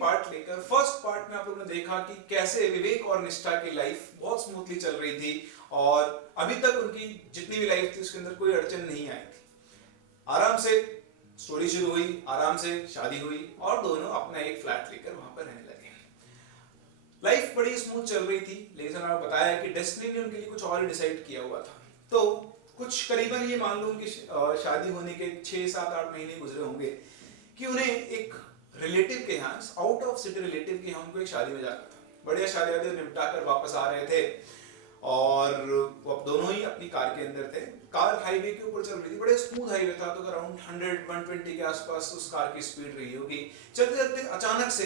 Part लेकर first part में आप लोगों ने देखा कि कैसे विवेक और निष्ठा की लाइफ बहुत स्मूथली चल रही थी और अभी तक उनकी जितनी भी लाइफ थी उसके अंदर कोई अड़चन नहीं आई थी। आराम से स्टोरी शुरू हुई, आराम से शादी हुई और दोनों अपना एक फ्लैट लेकर वहां पर रहने लगे। लाइफ बड़ी स्मूथ चल रही थी, लेकिन आपको बताया कि डेस्टिनी ने उनके लिए कुछ और ही डिसाइड किया हुआ था। तो कुछ करीबन ये मान लो उनकी शादी होने के 6-7-8 महीने गुजरे होंगे कि उन्हें एक रिलेटिव के यहाँ, आउट ऑफ सिटी रिलेटिव के यहाँ उनको एक शादी में जाना था। बढ़िया शादी वादी निपटा कर वापस आ रहे थे और वो अब दोनों ही अपनी कार के अंदर थे। कार हाईवे के ऊपर चल रही थी, बड़े स्मूथ हाईवे था, तो अराउंड 100-120 के आसपास उस कार की स्पीड रही होगी। चलते चलते अचानक से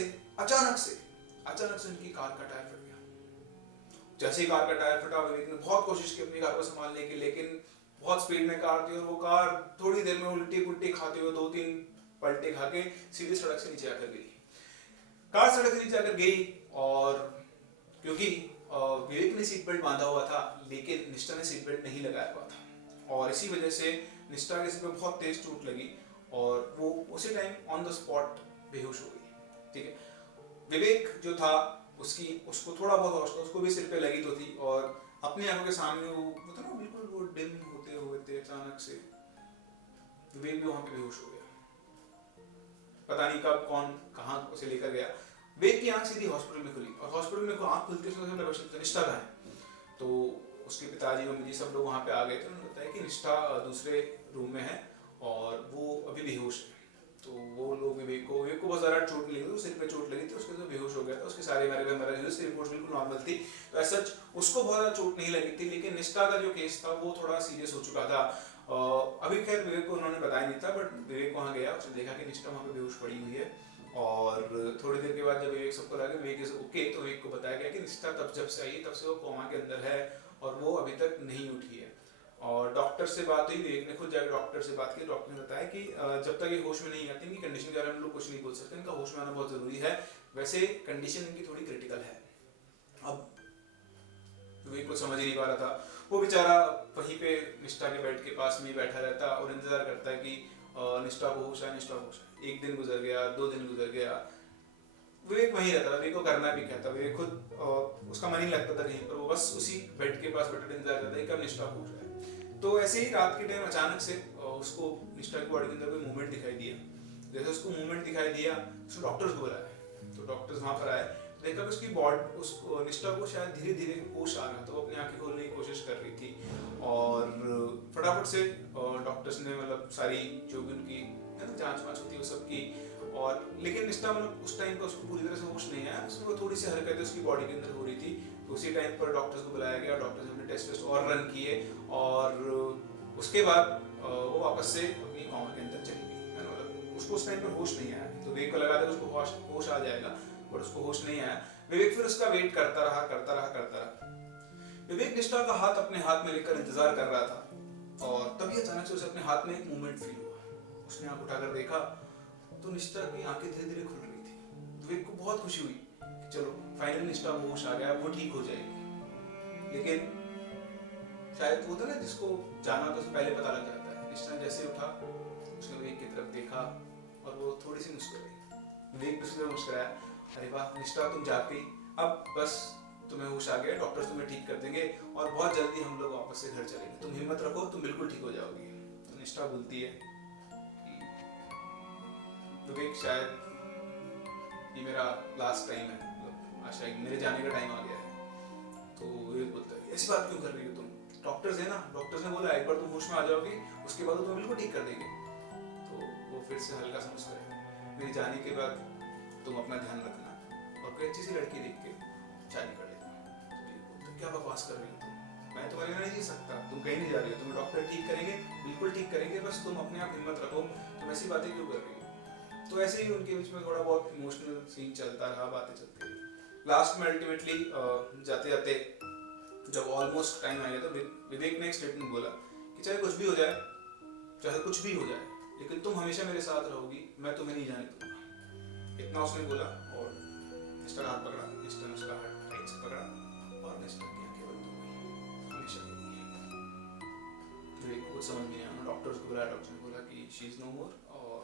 उनकी कार का टायर फट गया। जैसे ही कार का टायर फटा, विवेक ने बहुत कोशिश की अपनी कार को संभालने की, लेकिन बहुत स्पीड में कार थी और वो कार थोड़ी देर में उल्टी पुल्टी खाते हुए 2-3 पलटे खा के सीधे सड़क से नीचे आकर गिरी। कार सड़क से नीचे आकर गिरी और क्योंकि विवेक ने सीट बेल्ट बांधा हुआ था लेकिन निष्ठा ने सीट बेल्ट नहीं लगाया हुआ था और इसी वजह से निष्ठा के सिर पे बहुत तेज चोट लगी और वो उसी टाइम ऑन द स्पॉट बेहोश हो गई। ठीक है, विवेक जो था उसको थोड़ा बहुत होश था, उसको भी सिर पे लगी तो थी और अपनी आंखों के सामने वो मतलब ना बिल्कुल वो डिम होते हुए थे, अचानक से विवेक भी वहां पे बेहोश हो गया। पता नहीं कब कौन कहां उसे लेकर गया। विवेक की आंख सीधी हॉस्पिटल में खुली और हॉस्पिटल में आंख खुलते उसमें निष्ठा कहाँ है, तो उसके पिताजी मम्मी जी सब लोग वहां पे आ गए थे। उन्होंने बताया कि निष्ठा दूसरे रूम में है और वो अभी बेहोश है। तो वो लोग विवेक को बहुत ज़्यादा चोट लगी थी, सिर पे चोट लगी थी, उसके तो बेहोश हो गया था। उसके सारे उसकी रिपोर्ट बिल्कुल नॉर्मल थी, तो ऐसा उसको बहुत ज़्यादा चोट नहीं लगी थी। लेकिन निष्ठा का जो केस था वो थोड़ा सीरियस हो चुका था। अभी खैर विवेक को उन्होंने बताया नहीं था, बट विवेक वहाँ गया, उसने देखा कि निष्ठा वहाँ पे बेहोश पड़ी हुई है और थोड़ी देर के बाद जब विवेक सबको लगा विवेक इज ओके, तो विवेक को बताया गया कि निष्ठा तब जब से आई तब से वो कोमा के अंदर है और वो अभी तक नहीं उठी है। और डॉक्टर से बात हुई, विवेक ने खुद जाकर डॉक्टर से बात की। डॉक्टर ने बताया कि जब तक ये होश में नहीं आती, इनकी कंडीशन के बारे में हम लोग कुछ नहीं बोल सकते, इनका होश में आना बहुत जरूरी है। वैसे कंडीशन इनकी थोड़ी क्रिटिकल है। अब विवेक को समझ ही नहीं पा रहा था, वो बेचारा वहीं पे निष्ठा के बेड के पास में बैठा रहता और इंतजार करता है कि निष्ठा को होश है, निष्ठा को होश है। 1 दिन गुजर गया, 2 दिन गुजर गया, विवेक वहीं रहता था। विवेक को करना भी क्या था, विवेक खुद उसका मन ही लगता था कहीं पर, वो बस उसी बेड के पास बैठे इंतजार करता है कब निष्ठा को होश है। तो ऐसे ही रात के टाइम अचानक से उसको निष्ठा की बॉडी के अंदर कोई मूवमेंट दिखाई दिया। जैसे उसको मूवमेंट दिखाई दिया, उसने डॉक्टर्स को बुलाया। तो डॉक्टर्स वहां पर आए, देखा कि उसकी बॉडी उसको निष्ठा को शायद धीरे धीरे होश आ रहा था, वो अपनी आंखें खोलने की कोशिश कर रही थी और फटाफट से डॉक्टर्स ने मतलब सारी जो भी उनकी जांच वाँच होती है वो सब की। और लेकिन निष्ठा मतलब उस टाइम पर उसको पूरी तरह से होश नहीं आया, उसको थोड़ी सी हरकतें उसकी बॉडी के अंदर हो रही थी। तो उसी टाइम पर डॉक्टर्स को बुलाया गया, डॉक्टर्स ने टेस्ट और रन किए और उसके बाद वो वापस से अपनी कॉमा के अंदर चली गई। मतलब उसको उस टाइम पर होश नहीं आया, तो विवेक को लगा था उसको होश आ जाएगा, बट उसको होश नहीं आया। विवेक फिर उसका वेट करता रहा। विवेक निष्ठा का हाथ अपने हाथ में लेकर इंतजार कर रहा था और तभी अचानक से उसे अपने हाथ में एक मूवमेंट फील हुआ। उसने आंख उठाकर देखा तो निष्ठा की आंखें धीरे धीरे खुल रही थी। विवेक को बहुत खुशी हुई कि चलो फाइनली निष्ठा को होश आ गया, वो ठीक हो जाएगी। लेकिन शायद वो था ना जिसको जाना तो उससे पहले पता लग जाता है। निष्ठा जैसे उठा, उसने विवेक की तरफ देखा और वो थोड़ी सी मुस्कुराई। विवेक भी उससे मुस्कुराया, अरे वाह निष्ठा तुम जाती, अब बस तुम्हें होश आ गया, डॉक्टर तुम्हें ठीक कर देंगे और बहुत जल्दी हम लोग वापस से घर चलेंगे, तुम हिम्मत रखो, तुम बिल्कुल ठीक हो जाओगी। तो निष्ठा बोलती है विवेक शायद ये मेरा लास्ट टाइम है, मतलब आज शायद मेरे जाने का टाइम आ गया है। तो विवेक बोलता है ऐसी बात क्यों कर रही हो तुम, डॉक्टर्स है ना, डॉक्टर्स ने बोला एक बार तुम होश में आ जाओगी उसके बाद तुम्हें बिल्कुल ठीक कर देंगे। तो वो फिर से हल्का सा मुस्कुराया, मेरे जाने के बाद तुम अपना ध्यान रखना और कोई अच्छी सी लड़की देख के शादी कर लेना। तो क्या बकवास कर रही हो तुम, मैं तुम्हारे बिना नहीं जी सकता, तुम कहीं नहीं जा रही हो, तुम्हें डॉक्टर ठीक करेंगे, बिल्कुल ठीक करेंगे, बस तुम अपने आप हिम्मत रखो, तुम ऐसी बातें क्यों कर रही हो। तो ऐसे ही उनके बीच में थोड़ा बहुत इमोशनल सीन चलता रहा, बातें चलती रही। लास्ट में अल्टीमेटली जाते जाते जब ऑलमोस्ट टाइम आया तो विवेक ने एक स्टेटमेंट बोला कि चाहे कुछ भी हो जाए, लेकिन तुम हमेशा मेरे साथ रहोगी, मैं तुम्हें नहीं जाने दूंगा। इतना उसने बोला और निष्ठा का हाथ पकड़ा, निष्ठा ने उसका हाथ टाइट से पकड़ा और निष्ठा की आंखें बंद हो गई हमेशा के लिए। विवेक को समझ में नहीं आया, डॉक्टर्स को बुलाया, डॉक्टर ने बोला कि शी इज नो मोर और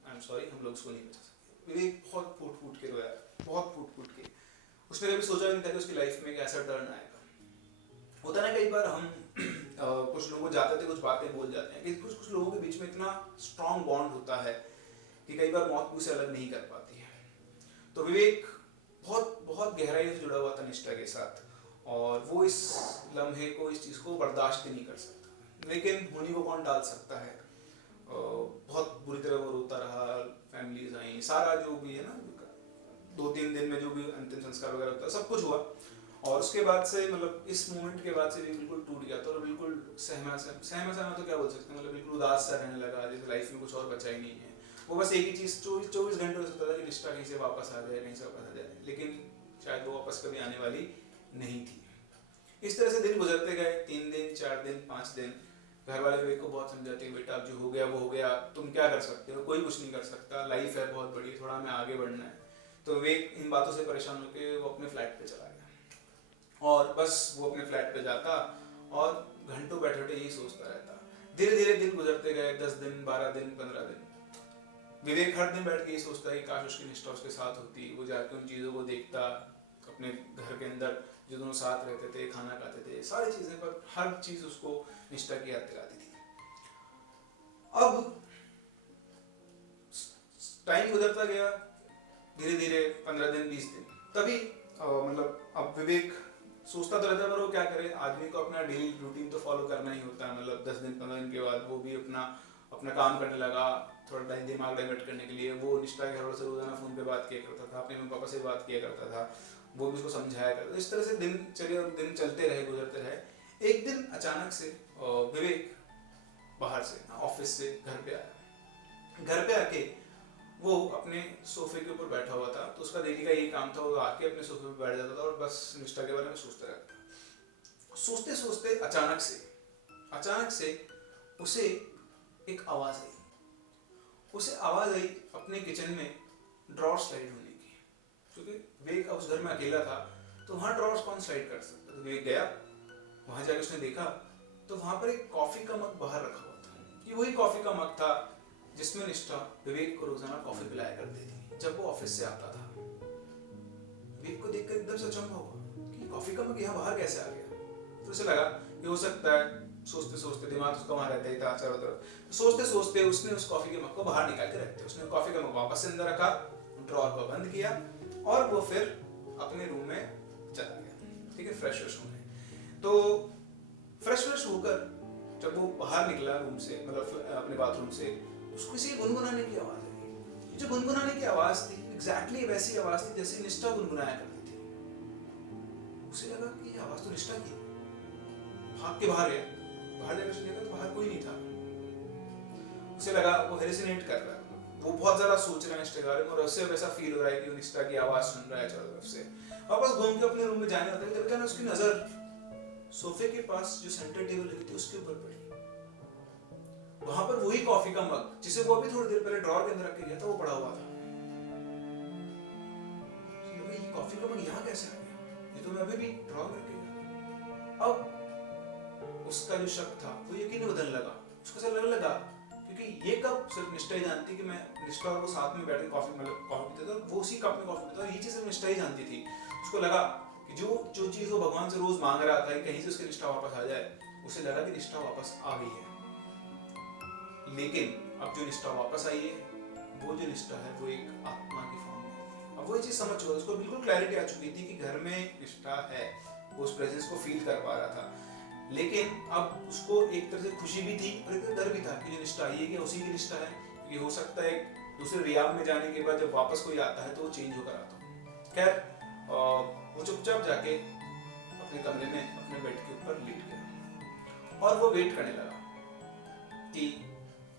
आई एम सॉरी, हम लोग उसको नहीं बचा सकते। विवेक बहुत फूट फूट के रोया, बहुत फूट फूट के। उसने कभी सोचा नहीं था कि उसकी लाइफ में एक ऐसा टर्न आएगा। होता ना कई बार हम कुछ लोगों को जाते थे कुछ बातें बोल जाते हैं कि कुछ लोगों के बीच में इतना स्ट्रॉन्ग बॉन्ड होता है कि कई बार मौत उसे अलग नहीं कर पाती है। तो विवेक बहुत बहुत गहराई से जुड़ा हुआ था निष्ठा के साथ, और वो इस लम्हे को, इस चीज़ को बर्दाश्त ही नहीं कर सकता। लेकिन होनी को कौन डाल सकता है। बहुत बुरी तरह वो रोता रहा, फैमिलीज आई, सारा जो भी है ना 2-3 दिन में जो भी अंतिम संस्कार वगैरह होता है सब कुछ हुआ। और उसके बाद से मतलब इस मोमेंट के बाद से भी बिल्कुल टूट गया था और बिल्कुल सहमा तो क्या बोल सकते हैं, मतलब बिल्कुल उदास सा रहने लगा, जैसे लाइफ में कुछ और बचा ही नहीं है। वो बस एक ही चीज़ 24 घंटे में सोचता था कि निष्ठा कहीं से वापस आ जाए, कहीं से वापस आ जाए, लेकिन शायद वो वापस कभी आने वाली नहीं थी। इस तरह से दिन गुजरते गए, 3 दिन 4 दिन 5 दिन। घर वाले विवेक को बहुत समझाते हैं, बेटा अब जो हो गया वो हो गया, तुम क्या कर सकते हो, कोई कुछ नहीं कर सकता, लाइफ है बहुत बड़ी, थोड़ा हमें आगे बढ़ना है। तो विवेक इन बातों से परेशान होकर वो अपने फ्लैट पे चला गया, और बस वो अपने फ्लैट पे जाता और घंटों बैठे बैठे यही सोचता रहता। धीरे धीरे दिन गुजरते गए, 10 दिन 12 दिन 15 दिन। विवेक हर दिन बैठ के यही सोचता है कि काश उसकी निष्ठा उसके साथ होती, वो जाके उन चीज़ों को देखता, अपने घर के अंदर जो दोनों साथ रहते थे, खाना खाते थे, सारी चीज़ें, पर हर चीज़ उसको निष्ठा की याद दिलाती थी। अब टाइम गुजरता गया, धीरे धीरे 15 दिन 20 दिन, तभी मतलब अब विवेक सोचता तो रहता, पर वो क्या करे, आदमी को अपना डेली रूटीन तो फॉलो करना ही होता है। मतलब 10 दिन 15 दिन के बाद वो भी अपना काम करने लगा, थोड़ा टाइम दिमाग डाइवर्ट करने के लिए। वो निष्ठा के घर से रोजाना फ़ोन पे बात किया करता था, अपने मम्मी पापा से बात किया करता था, वो भी उसको समझाया करता था। इस तरह से दिन चले और दिन चलते रहे, गुजरते रहे। एक दिन अचानक से विवेक बाहर से ऑफिस से घर पे आया। घर पे आके वो अपने सोफे के ऊपर बैठा हुआ था, तो उसका डेली का यही काम था, वो आके अपने सोफे पे बैठ जाता था और बस निष्ठा के बारे में सोचता रहता। सोचते सोचते अचानक से उसे एक आवाज आई। अपने किचन में ड्रॉर स्लाइड होने की, क्योंकि विवेक उस घर में अकेला था, तो वहाँ ड्रॉर्स कौन स्लाइड कर सकता। तो विवेक गया, वहाँ जाके उसने देखा तो वहाँ पर एक कॉफी का मग बाहर रखा हुआ था। ये वही कॉफी का मग था जिसमें निष्ठा विवेक को रोजाना कॉफी पिलाया करती थी जब वो ऑफिस से आता था। विवेक को देखकर एकदम से अचंभा हुआ कि कॉफी का मग यहाँ बाहर कैसे आ गया। तो उसे लगा कि हो सकता है, सोचते सोचते दिमाग उसका वहां रहता ही था चारों तरफ, सोचते सोचते उसने उस कॉफी के मग को बाहर निकाल के रख दिया। उसने कॉफी का मग वापस अंदर रखा, ड्रॉर को बंद किया और वो फिर अपने रूम में चला गया। ठीक है, फ्रेश होने। तो फ्रेश होकर जब वो बाहर निकला रूम से, मतलब अपने बाथरूम से, उसको किसी गुनगुनाने की आवाज आई। जो गुनगुनाने की आवाज थी एग्जैक्टली वैसी आवाज थी जैसे निष्ठा गुनगुनाया करती थी। उसे लगा कि ये आवाज तो निष्ठा की। भाग के बाहर गया, बाहर जाकर उसने देखा तो बाहर कोई नहीं था। उसे लगा वो हेलुसिनेट कर रहा है, वो बहुत ज्यादा सोच रहा है निष्ठा के बारे में, और उससे वैसा फील हो रहा है कि वो निष्ठा की आवाज सुन रहा है चारों तरफ से। वापस घूम के अपने रूम में जाने होता है, जब जाने उसकी नजर सोफे के पास जो सेंटर टेबल लगी थी उसके ऊपर पड़ी। वहां पर वही कॉफी का मग जिसे वो अभी थोड़ी देर पहले ड्रॉर के अंदर रख के गया था, वो पड़ा हुआ था। ये कॉफी का मग यहाँ कैसे आ गया, ये तो मैं अभी भी ड्रॉर में रख के गया। अब उसका जो शक था वो यकीन बदलने लगा। उसको ऐसा लगने लगा, क्योंकि ये कब सिर्फ निष्ठा ही जानती कि मैं निष्ठा और वो साथ में बैठ के कॉफी पीते थे, वो उसी कप में कॉफी पीता था, ये चीज सिर्फ निष्ठा ही जानती थी। उसको लगा कि जो चीज वो भगवान से रोज मांग रहा था, कहीं से उसकी निष्ठा वापस आ जाए, उसे लगा कि निष्ठा वापस आ गई है। लेकिन अब जो निष्ठा वापस आई है, वो जो निष्ठा है वो एक आत्मा की फॉर्म में है। अब वो ये चीज समझ चुका, उसको बिल्कुल क्लैरिटी आ चुकी थी कि घर में निष्ठा है, वो उस प्रेजेंस को फील कर पा रहा था। लेकिन अब उसको एक तरह से खुशी भी थी और एक डर भी था कि जो निष्ठा आई है कि उसी की निष्ठा है, क्योंकि हो सकता है दूसरे रियाब में जाने के बाद जब वापस कोई आता है तो वो चेंज होकर आता है। खैर वो चुपचाप जाके अपने कमरे में अपने बेड के ऊपर लेट गया और वो वेट करने लगा कि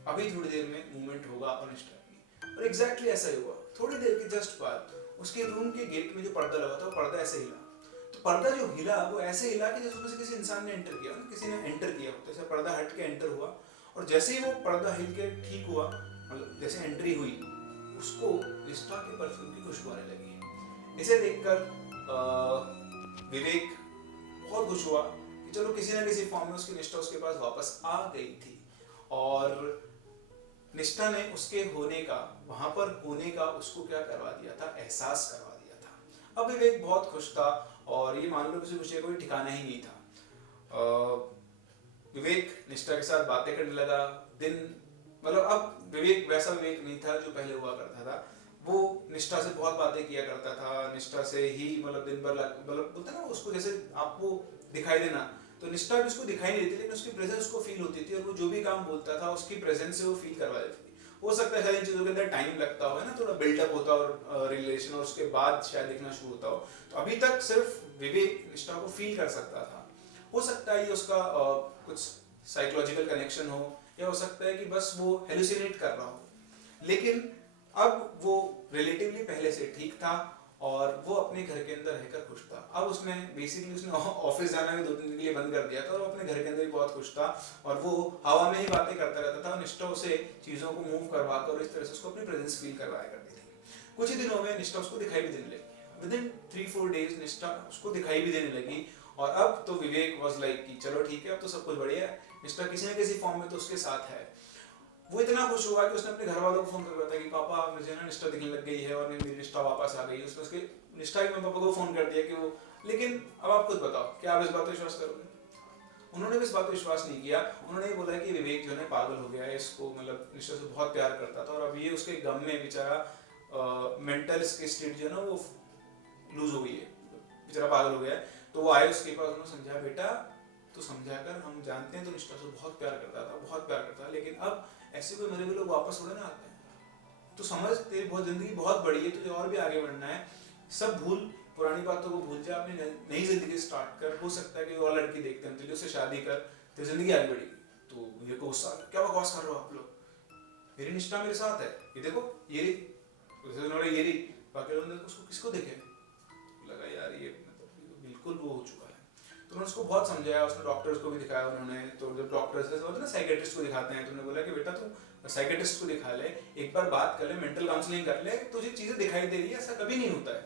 अभी थोड़ी देर में मूवमेंट होगा और निष्ठा की। और एग्जैक्टली ऐसा ही हुआ। थोड़ी देर के जस्ट बाद उसके रूम के गेट में जो पर्दा लगा था वो पर्दा ऐसे हिला। तो पर्दा जो हिला वो ऐसे हिला कि जैसे उसमें किसी इंसान ने एंटर किया, किसी ने एंटर किया, जैसे पर्दा हट के एंटर हुआ। और जैसे ही वो पर्दा हिल के ठीक हुआ, मतलब जैसे एंट्री हुई, उसको निष्ठा के परफ्यूम की खुशबू आने लगी। इसे देखकर विवेक बहुत खुश हुआ कि चलो किसी ना किसी फॉर्म में उसकी निष्ठा उसके पास वापस आ गई थी। और निष्ठा ने उसके होने का, वहां पर होने का उसको क्या करवा दिया था, एहसास करवा दिया था। अब विवेक बहुत खुश था और ये मान लो किसी खुशी का कोई ठिकाना ही नहीं था। विवेक निष्ठा के साथ बातें करने लगा। दिन मतलब अब विवेक वैसा विवेक नहीं था जो पहले हुआ करता था। वो निष्ठा से बहुत बातें किया करता था, निष्ठा से ही मतलब दिन भर मतलब बोलते ना उसको, जैसे आपको दिखाई देना, तो निष्ठा भी उसको दिखाई नहीं देती लेकिन उसकी प्रेजेंस उसको फील होती थी और वो जो भी काम बोलता था उसकी प्रेजेंस से वो फील करवा देती थी। हो सकता है शायद इन चीज़ों के अंदर टाइम लगता हो, है ना, थोड़ा बिल्डअप होता और रिलेशन, और उसके बाद शायद दिखना शुरू होता हो। तो अभी तक सिर्फ विवेक निष्ठा को फील कर सकता था। हो सकता है ये उसका कुछ साइकोलॉजिकल कनेक्शन हो, या हो सकता है कि बस वो हेलुसिनेट कर रहा हो। लेकिन अब वो रिलेटिवली पहले से ठीक था और वो अपने घर के अंदर रहकर खुश था। अब उसने बेसिकली ऑफिस जाना भी 2-3 दिन के लिए बंद कर दिया था और वो अपने घर के अंदर भी बहुत खुश था और वो हवा में ही बातें करता रहता था और निष्ठा से चीज़ों को मूव करवा कर इस तरह से उसको अपनी प्रेजेंस फील करवाया करती थी। कुछ ही दिनों में निष्ठा उसको दिखाई भी देने लगी। विदिन 3-4 डेज निष्ठा उसको दिखाई भी देने लगी और अब तो विवेक वाज लाइक कि चलो ठीक है, अब तो सब कुछ बढ़िया है, निष्ठा किसी न किसी फॉर्म में तो उसके साथ है। वो इतना खुश हुआ कि उसने अपने घर वालों को फोन कर दिया कि पापा मुझे ना निष्ठा दिखने लग गई है और मेरी निष्ठा वापस आ गई है। उसने उसके निष्ठा के पापा को फोन कर दिया कि वो, लेकिन अब आप खुद बताओ क्या आप इस बात पर विश्वास करोगे? उन्होंने भी इस बात पर विश्वास नहीं किया। उन्होंने ये बोला कि विवेक जो है पागल हो गया है, इसको मतलब निष्ठा से बहुत प्यार करता था और अब ये उसके गम में बेचारा मेंटल इसकी स्टेट जो है ना वो लूज हो गई है, बेचारा पागल हो गया है। तो वो आए उसके पास, उन्होंने समझाया बेटा तो समझा कर, हम जानते हैं तो निष्ठा से बहुत प्यार करता था, बहुत प्यार करता था, लेकिन अब ऐसे कोई मरे हुए लोग वापस थोड़े ना आते हैं। तो समझ, तेरी बहुत जिंदगी बहुत बड़ी है, तुझे और भी आगे बढ़ना है, सब भूल, पुरानी बातों को भूल जा, अपनी नई जिंदगी स्टार्ट कर। हो सकता है कि और लड़की देखते हैं तुझे, उससे शादी कर, तेरी जिंदगी आगे बढ़ेगी। तो ये को गुस्सा, क्या बकवास कर रहे हो आप लोग, मेरी निष्ठा मेरे साथ है, ये देखो ये रही, ये रही। बाकी लोगों ने उसको किसको देखे, लगा यार ये मतलब बिल्कुल वो हो चुका है। तो उन्होंने उसको बहुत समझाया, उसने डॉक्टर्स को भी दिखाया उन्होंने। तो जब डॉक्टर्स जैसे ना साइकेट्रिस्ट को दिखाते हैं, तो उन्होंने बोला कि बेटा तू साइकेट्रिस्ट को दिखा ले, एक बार बात कर ले, मेंटल काउंसलिंग कर ले, तुझे चीजें दिखाई दे रही है, ऐसा कभी नहीं होता है।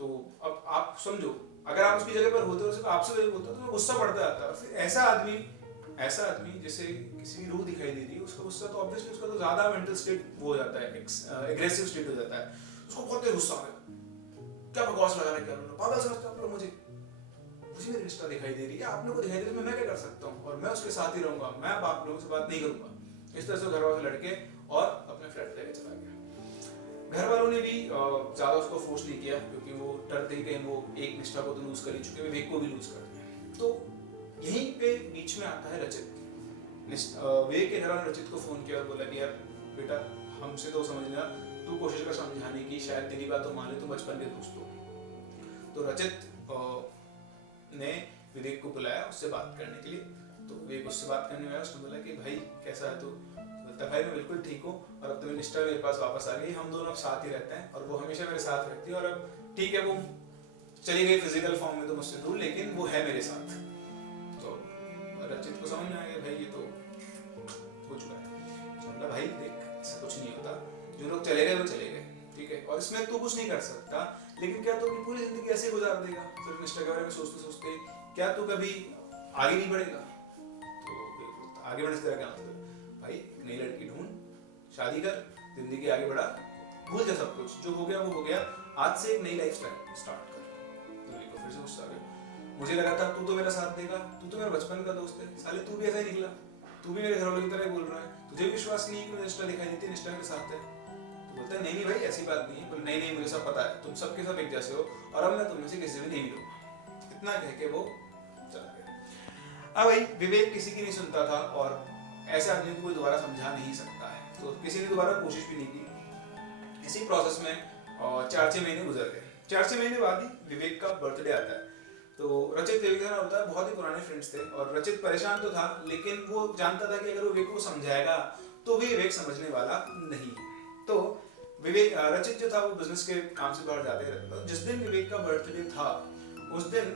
तो अब आप समझो, अगर आप उसकी जगह पर होते हो, सिर्फ आपसे होता तो गुस्सा बढ़ता जाता। फिर ऐसा आदमी जैसे किसी की रूह दिखाई दे रही है, उसका गुस्सा तो ऑब्वियसली उसका तो ज्यादा मेंटल स्टेट वो हो जाता है, एग्रेसिव स्टेट हो जाता है, उसको बहुत तेज गुस्सा आ गया, क्या बकवास लगा रहा है, क्या पागल समझते हो आप लोग मुझे, मुझे मेरी रिश्ता दिखाई दे रही है, आप लोगों को दिखाई दे रही है, मैं क्या कर सकता हूँ, और मैं उसके साथ ही रहूंगा, मैं अब आप लोगों से बात नहीं करूंगा। इस तरह से घर वालों से लड़के और अपने फ्लैट लेके चला गया। घर वालों ने भी ज्यादा उसको फोर्स नहीं किया, क्योंकि वो डरते ही कहीं वो एक निष्ठा को तो लूज कर ही चुके, विवेक को भी लूज कर दिया। तो यहीं पे बीच में आता है रचित। विवेक के घर वालों ने रचित को फोन किया और बोला कि यार बेटा हमसे तो समझना, तू कोशिश कर समझाने की, शायद तेरी बात तो मान ले, तू बचपन के दोस्त हो। तो रचित ने विवेक को बुलाया उससे बात करने के लिए। तो विवेक उससे बात करने आया, उसने बोला कि भाई कैसा है तू? बोलता भाई मैं बिल्कुल ठीक हूँ और अब तो निष्ठा मेरे पास वापस आ गई, हम दोनों अब साथ ही रहते हैं और वो हमेशा मेरे साथ रहती है, और अब ठीक है वो चली गई फिजिकल फॉर्म में तो मुझसे दूर, लेकिन वो है मेरे साथ। तो रचित को समझ में आ गया भाई ये तो हो चुका है। तो बोला भाई देख ऐसा कुछ नहीं होता, जो लोग चले गए वो चले गए, ठीक है, और इसमें तू कुछ नहीं कर सकता, लेकिन क्या तू अपनी पूरी जिंदगी ऐसे गुजार देगा फिर निष्ठा के बारे में सोचते सोचते? क्या तू कभी आगे नहीं बढ़ेगा? तो आगे बढ़ने से तेरा क्या मतलब? भाई नई लड़की ढूंढ, शादी कर, जिंदगी आगे बढ़ा, भूल जा सब कुछ, जो हो गया वो हो गया, आज से एक नई लाइफ स्टार्ट कर। तो फिर से गुस्सा आ गया, मुझे लगा था तू तो मेरा साथ देगा, तू तो मेरा बचपन का दोस्त है, साले तू भी ऐसा ही निकला, तू भी मेरे घर वालों की तरह बोल रहा है, तुझे विश्वास नहीं है कि निष्ठा दिखाई देती, निष्ठा के साथ है। बोलता है नहीं भाई ऐसी बात नहीं है। बोले नहीं मुझे सब पता है, तुम सबके सब एक जैसे हो और अब मैं तुम में से किसी भी नहीं मिलूंगा। इतना कह के वो चला गया। अब भाई विवेक किसी की नहीं सुनता था और ऐसे आदमी को कोई दोबारा समझा नहीं सकता है, तो किसी ने दोबारा कोशिश भी नहीं की। इसी प्रोसेस में 4-6 महीने गुजर गए। 4-6 महीने बाद ही विवेक का बर्थडे आता है। तो रचित विवेक का होता है, बहुत ही पुराने फ्रेंड्स थे और रचित परेशान तो था, लेकिन वो जानता था कि अगर वो विवेक को समझाएगा तो भी विवेक समझने वाला नहीं। तो विवेक रचित जो था वो बिजनेस के काम से बाहर जाते रहता था। जिस दिन विवेक का बर्थडे था उस दिन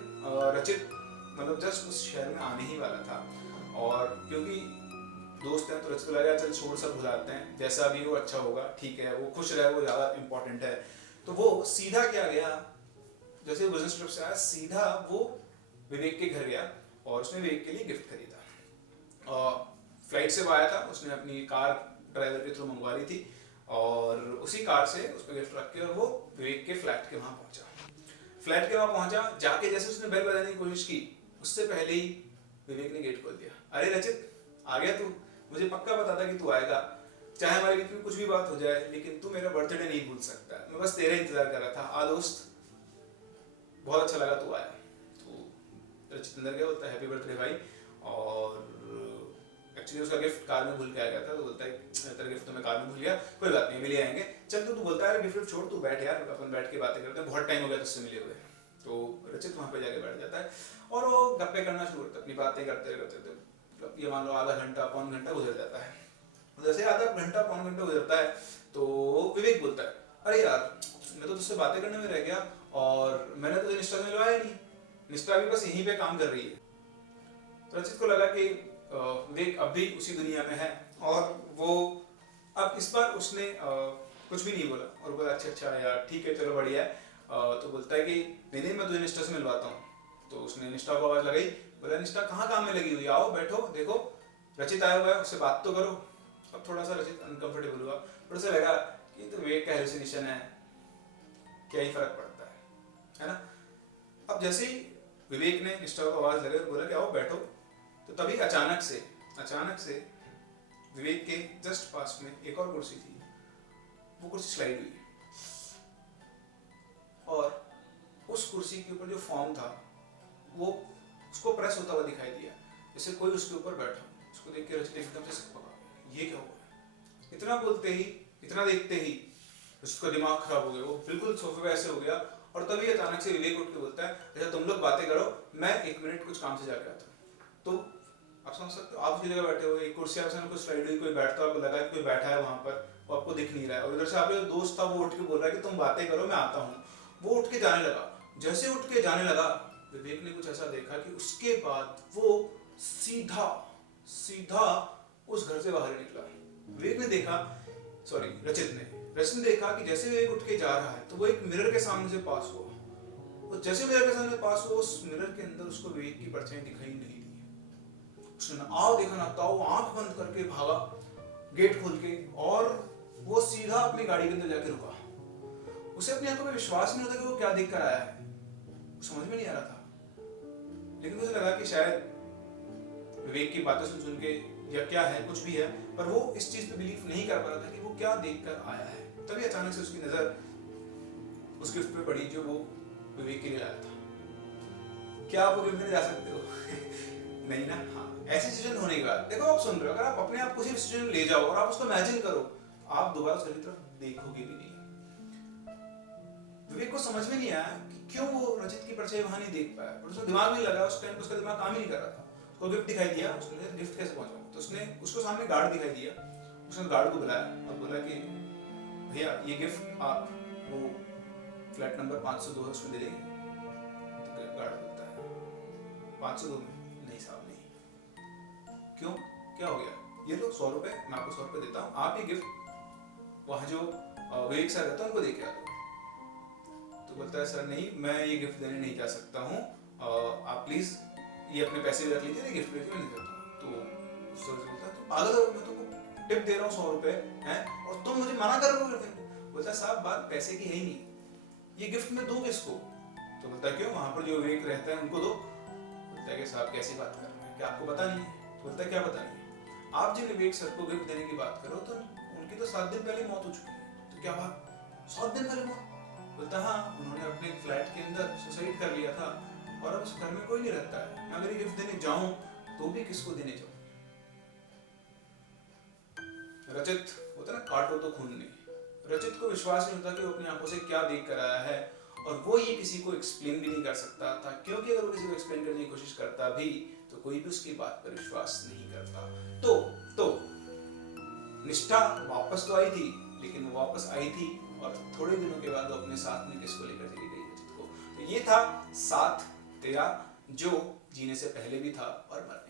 रचित मतलब जस्ट उस शहर में आने ही वाला था, और क्योंकि दोस्त हैं तो रचित को लगा चल छोड़ सब भुलाते हैं, जैसा भी वो अच्छा होगा, ठीक है, वो खुश रहे वो ज्यादा इंपॉर्टेंट है। तो वो सीधा क्या गया, जैसे बिजनेस ट्रिप से आया सीधा वो विवेक के घर गया और उसने विवेक के लिए गिफ्ट खरीदा। फ्लाइट से वो आया था, उसने अपनी कार ड्राइवर के थ्रू मंगवा रही थी, और उसी कार से उस पर गिफ्ट रख के और वो विवेक के फ्लैट के वहाँ पहुंचा। फ्लैट के वहाँ पहुंचा, जाके जैसे उसने बेल बजाने की कोशिश की, उससे पहले ही विवेक ने गेट खोल दिया। अरे रचित, आ गया तू? मुझे पक्का पता था कि तू आएगा, चाहे हमारे बीच में कुछ भी बात हो जाए, लेकिन तू मेरा बर्थडे नहीं भूल सकता। मैं बस तेरा इंतजार कर रहा था। आ दोस्त, बहुत अच्छा लगा तू आया। तो रचित अंदर गया, बोलता है हैप्पी बर्थडे भाई, और एक्चुअली उसका गिफ्ट कार में भूल के आ गया था, तो बोलता है तेरा गिफ्ट तो मैं कार में भूल गया, कोई बात नहीं, मिले आएंगे, चल तू बोलता है गिफ्ट छोड़, तू बैठ यार, अपन बैठ के बातें करते हैं, बहुत टाइम हो गया तुझसे मिले हुए। तो रचित वहाँ पे जाके बैठ जाता है और वो गप्पे करना शुरू करता है, अपनी बातें करते करते, ये मान लो आधा घंटा पौन घंटा गुजर जाता है। जैसे आधा घंटा पौन घंटा गुजरता है तो विवेक बोलता है, अरे यार मैं तो तुझसे बातें करने में रह गया, और मैंने तुझे निष्ठा में मिलवाया नहीं, निष्ठा भी बस यहीं पे काम कर रही है। तो रचित को लगा कि विवेक अब भी उसी दुनिया में है, और वो अब इस बार उसने कुछ भी नहीं बोला, और बोला अच्छा यार ठीक है चलो बढ़िया है। तो बोलता है कि नहीं मैं तुझे निष्ठा से मिलवाता हूँ। तो उसने निष्ठा को आवाज लगाई, बोला निष्ठा कहाँ काम में लगी हुई, आओ बैठो, देखो रचित आया हुआ है, उससे बात तो करो। अब थोड़ा सा रचित अनकंफर्टेबल हुआ, थोड़ा सा लगा कि तो विवेक का हेलुसिनेशन है, क्या ही फर्क पड़ता है ना। अब जैसे ही विवेक ने निष्ठा को आवाज लगाई और बोला कि आओ बैठो, तो तभी अचानक से विवेक के जस्ट पास में एक और कुर्सी थी, वो कुर्सी स्लाइड हुई, और उस कुर्सी के ऊपर जो फॉर्म था वो उसको प्रेस होता हुआ दिखाई दिया, जैसे कोई उसके ऊपर बैठा। उसको देख के रचित एकदम से सिक पका, ये क्या हुआ? इतना बोलते ही, इतना देखते ही उसका दिमाग खराब हो गया, वो बिल्कुल सोफे पे ऐसे हो गया। और तभी अचानक से विवेक उठ के बोलता है, अच्छा तुम लोग बातें करो, मैं 1 मिनट कुछ काम से जाके आता हूँ। तो आप समझ सकते हो, आप उसी जगह बैठे हो, एक कुर्सी आपसे कुछ स्लाइड हुई, कोई बैठता हुआ लगा कि कोई बैठा है वहां पर, वो आपको दिख नहीं रहा है, और इधर से आपका दोस्त था वो उठ के बोल रहा है कि तुम बातें करो मैं आता हूँ। वो उठ के जाने लगा, जैसे उठ के जाने लगा विवेक ने कुछ ऐसा देखा कि उसके बाद वो सीधा उस घर से बाहर निकला। विवेक ने देखा, सॉरी रचित ने देखा कि जैसे विवेक उठ के जा रहा है तो वो एक मिरर के सामने से पास हुआ, और जैसे मिरर के सामने पास हुआ, उस मिरर के अंदर उसको विवेक की परछाई दिखाई नहीं दी। उसने ना आओ देखा ना ताओ, आंख बंद करके भागा गेट खोल के, और वो सीधा अपनी गाड़ी के अंदर जाके रुका। उसे अपनी आंखों में विश्वास नहीं होता कि वो क्या देख कर आया है, समझ में नहीं आ रहा था, लेकिन मुझे लगा कि शायद विवेक की बातें सुन के या क्या है, कुछ भी है, पर वो इस चीज पे बिलीव नहीं कर पा रहा था कि वो क्या देखकर आया है। तभी अचानक से उसकी नजर उस गिफ्ट पे पड़ी जो वो विवेक के लिए लाया था। क्या आप वो गिफ्ट देने जा सकते हो? नहीं ना। हाँ, ऐसी सिचुएशन होने के बाद देखो, आप सुन रहे हो, अगर आप अपने आप को सिर्फ सिचुएशन ले जाओ और आप उसको इमेजिन करो, आप दोबारा उसकी तरफ देखोगे भी नहीं। विवेक को समझ में नहीं आया कि क्यों वो रचित की परछाई वहां नहीं देख पाया, पर उसका दिमाग नहीं लगा, उस टाइम उसका दिमाग काम ही नहीं कर रहा था। उसको गिफ्ट दिखाई दिया, उसने गिफ्ट कैसे पहुंचा, तो उसने उसको सामने गार्ड दिखाई दिया, उसने गार्ड को बुलाया और बोला कि भैया ये गिफ्ट आप वो फ्लैट नंबर 502 है उसमें दे देंगे। तो गार्ड बोलता है 502 में? नहीं साहब नहीं। क्यों, क्या हो गया? ये लो 100 रुपए, मैं आपको 100 रुपए देता हूँ, आप ये गिफ्ट वहाँ जो विवेक सर रहता है उनको दे के आ दो। तो बोलता है सर नहीं, मैं ये गिफ्ट देने नहीं जा सकता हूँ, आप प्लीज ये अपने पैसे भी रख लीजिए, गिफ्ट लेके मैं नहीं देता हूँ। तो सर बोलता है तो पागल हो, मैं तुमको टिप दे रहा हूँ 100 रुपए हैं, और तुम मुझे मना कर रहे हो? बोलता है साहब बात पैसे की है ही नहीं, ये गिफ्ट मैं दूं किसको? तो बोलता है क्यों, वहां पर जो विवेक रहता है उनको दो। बोलता है कि साहब कैसी बात कर रहे हैं, क्या आपको पता नहीं है? तो बोलता है क्या पता नहीं? आप जिन विवेक सर को गिफ्ट देने की बात करो तो उनकी तो 7 दिन पहले मौत हो चुकी है। तो क्या बात, 7 दिन पहले मौत? बोलता हाँ, उन्होंने अपने फ्लैट के अंदर सुसाइड कर लिया था, और अब उस घर में कोई नहीं रहता है। मैं अगर ये गिफ्ट देने जाऊं तो भी किसको देने जाऊं? रचित होता ना, काटो तो खून नहीं। रचित को विश्वास नहीं होता कि वो अपनी आंखों से क्या देख कर आया है, और वो ये किसी को एक्सप्लेन भी नहीं कर सकता था, क्योंकि अगर वो किसी को एक्सप्लेन करने की कोशिश करता भी तो कोई भी उसकी बात पर विश्वास नहीं करता। तो निष्ठा वापस तो आई थी, लेकिन वो वापस आई थी और थोड़े दिनों के बाद वो अपने साथ में किसको लेकर चली गई, रचित को। तो ये था साथ तेरा, जो जीने से पहले भी था और मर